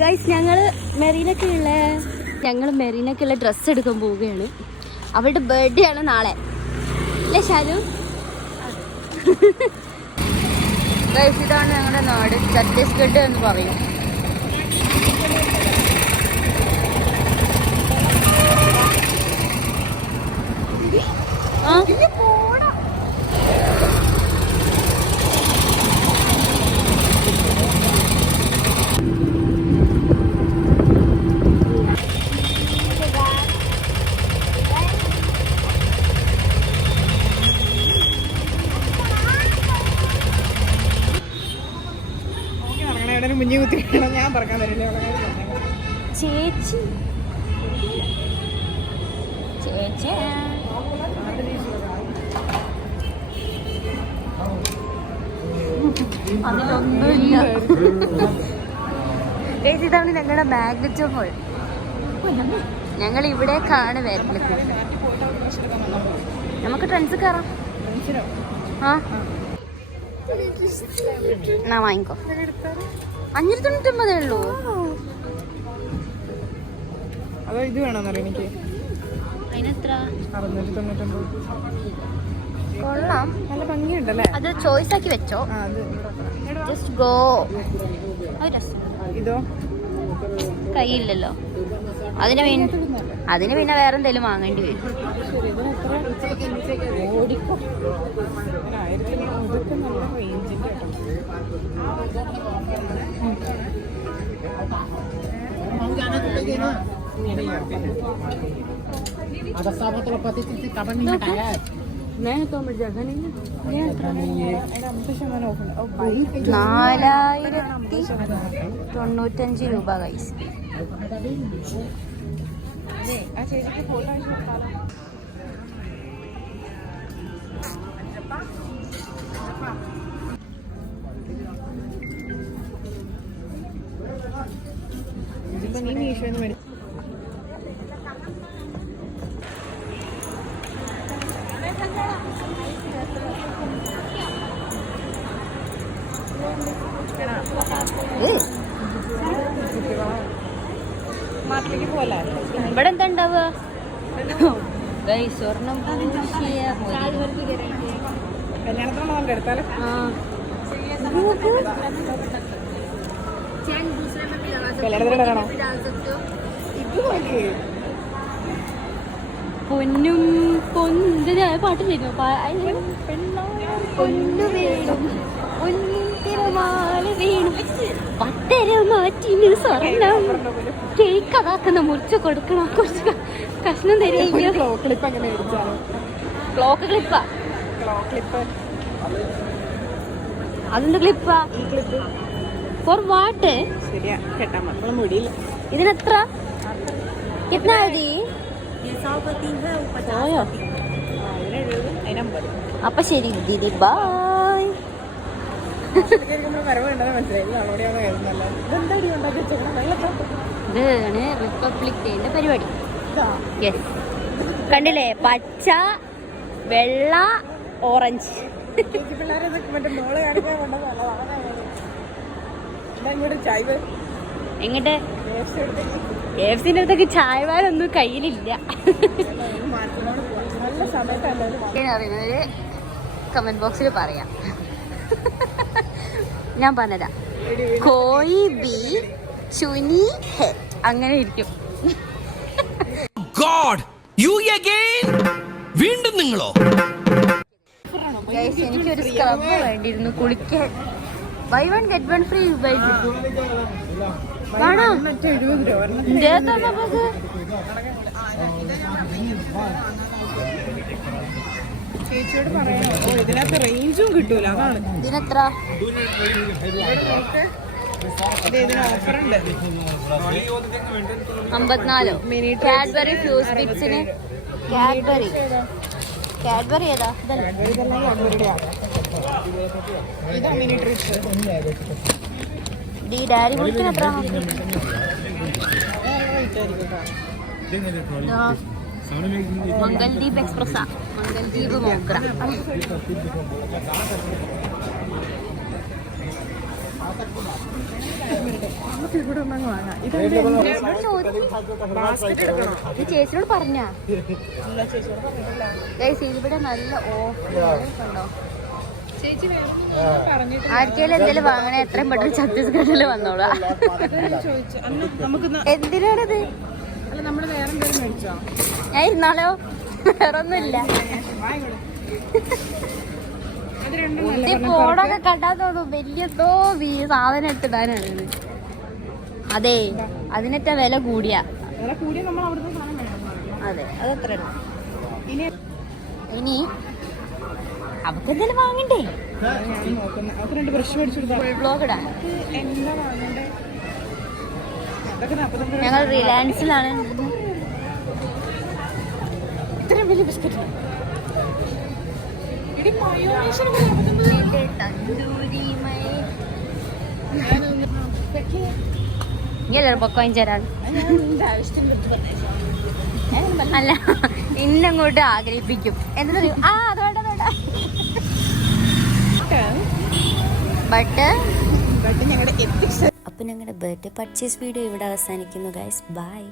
Guys ഞങ്ങൾ മെറീനക്കുള്ള dress എടുക്കാൻ പോവുകയാണ്. അവളുടെ ബർത്ത്ഡേ ആണ് നാളെ അല്ലേ ഷാലു? ഗൈസ് ഇതാണ് ഞങ്ങളുടെ നാട്, ഛത്തീസ്ഗഡ് എന്ന് പറയും. ചേച്ചി ചേച്ചി അതിലൊന്നുമില്ല. ഇതാണ് ഞങ്ങളുടെ മാഗ്നറ്റോ ഹോൾ. ഞങ്ങൾ ഇവിടേക്കാണ് വരുന്നത്. നമുക്ക് ട്രെൻഡ്സ് കയറാം. ആ എന്നാ വാങ്ങിക്കോ. 599 ഉള്ളൂ. അതോ ഇത് വേണമെന്നറിയാം എനിക്ക്. അതിനെത്ര? 699. കൊള്ളാം, നല്ല ഭംഗിയുണ്ടല്ലേ. അത് ചോയ്സ് ആക്കി വെച്ചോ. Just go. ഇതോ കയ്യില്ലല്ലോ. അതിന് പിന്നെ വേറെ എന്തെങ്കിലും വാങ്ങേണ്ടി വരും. मैं तो मेरी जगह नहीं है. 4095 രൂപ ഗൈസ്. ഇവിടെ എന്താ ഉണ്ടാവുക? സ്വർണം പൊന്നും പൊന്തിന് പാട്ട് ചെയ്തു. പൊന്നു വേണം പൊന്നിരമാല വേണം പത്തര മാറ്റിന് സ്വർണം കേക്ക് അതാക്കുന്ന മുറിച്ച് കൊടുക്കണം. കുറച്ച് കഷ്ണം തരുക. ക്ലോക്ക് ക്ലിപ്പാ? അതെന്ത് ക്ലിപ്പാ? For what? ഇതിനെത്ര? അപ്പൊ ശരി ദീദി, ബൈ. ഇതാണ് റിപ്പബ്ലിക് ഡേന്റെ പരിപാടി. യെസ്, കണ്ടില്ലേ? പച്ച, വെള്ള, ഓറഞ്ച്. എങ്ങോട്ട്? KFCന്റെ അടുത്തൊക്കെ ചായവാരൊന്നും കയ്യിലില്ല. അറിയുന്നവര് കമന്റ് ബോക്സിൽ പറയാം. ഞാൻ പറഞ്ഞുതരാം. കോയി ബി ചുനി ഹെ അങ്ങനെ ഇരിക്കും. വീണ്ടും നിങ്ങളോ? എനിക്കൊരു സ്ക്രബ് വേണ്ടിയിരുന്നു കുളിക്കാൻ. Buy 1 get 1 free. ചേച്ചിയോട് പറയാം. ഇതിനകത്ത് റേഞ്ചും കിട്ടൂല, അതാണ്. ഇതിനെത്ര? ഓഫറുണ്ട് 54. കാഡ്ബറി ഫ്യൂസ് ബിറ്റ്സിന്. കാഡ്ബറി ഏതാ? ഡയറി മിൽക്കിന് എത്ര? മംഗൾദീപ് എക്സ്പ്രസ്സാ. മംഗൾദീപ് മോഗ്ര. നമുക്ക് ഇവിടെ ഒന്നങ്ങ് വാങ്ങാം. ഇത് ചേച്ചിയോട് ചേച്ചിയോട് പറഞ്ഞാ ഇല്ല, ചേച്ചിയോട് പറഞ്ഞിട്ടില്ല. ഗൈസ് ഇവിടെ നല്ല ഓഫറുണ്ടോ? ചേച്ചി വേണമെന്ന് പറഞ്ഞിട്ട് ആർക്കെങ്കിലും എന്തെങ്കിലും വാങ്ങണേ എത്രയും പെട്ടെന്ന് ഛത്തീസ്ഗഡിൽ വന്നോളാം. ചോദിച്ചു. അന്ന് നമുക്കിന്ന് എന്തിനാണത്? അല്ല, നമ്മള് വേറെ എന്തെങ്കിലും മേടിച്ചോ? ഞാൻ ഇരുന്നാലോ? വേറൊന്നുമില്ല. അത് രണ്ടും നല്ല ഫോണൊക്കെ കണ്ടാ തോന്നും വലിയതോ സാധനം എടുത്തിടാനാണ്. അതെ, അതിനൊക്കെ വില കൂടിയാ. വില കൂടിയ നമ്മൾ അവിടുത്തെ സാധനം വേണം. അതെ, അതത്ര ഇനി ഇനി അവക്ക് എന്തെങ്കിലും വാങ്ങണ്ടേ? ഞാൻ നോക്കുന്നത്. അവർക്ക് 2 ബ്രഷ് മേടിച്ചു കൊടുത്താൽ ഫുൾ ബ്ലോഗ് ഇടാൻ. എന്താ വാങ്ങണ്ടേ? അതൊക്കെ 40 ഞങ്ങൾ റിലയൻസിലാണ്. ഇത്രയും വലിയ ബിസ്ക്കറ്റ് ഇടി മയോണൈസിന് എല്ലാവരും പൊക്കോയും ചേരാൻ അല്ല ഇന്നങ്ങോട്ട് ആഗ്രഹിപ്പിക്കും. എന്താ ആ അതോടെ ബട്ട് ഞങ്ങളുടെ എത്തിക്സ്. അപ്പൊ ഞങ്ങളുടെ ബർത്ത്ഡേ പർച്ചേസ് വീഡിയോ ഇവിടെ അവസാനിക്കുന്നു ഗൈസ്. ബൈ.